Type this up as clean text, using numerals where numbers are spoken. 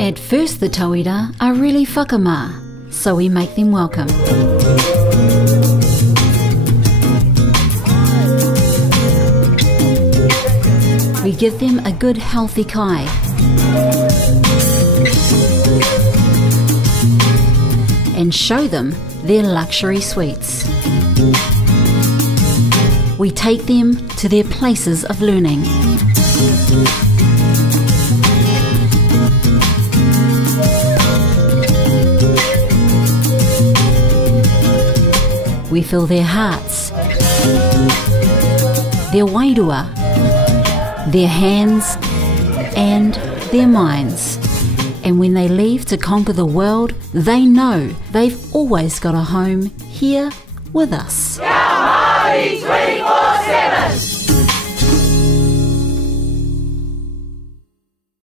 At first the tauira are really whakamā, so we make them welcome. We give them a good healthy kai. And show them their luxury suites. We take them to their places of learning. We fill their hearts, their wairua, their hands and their minds. And when they leave to conquer the world, they know they've always got a home here with us. Māori 24/7!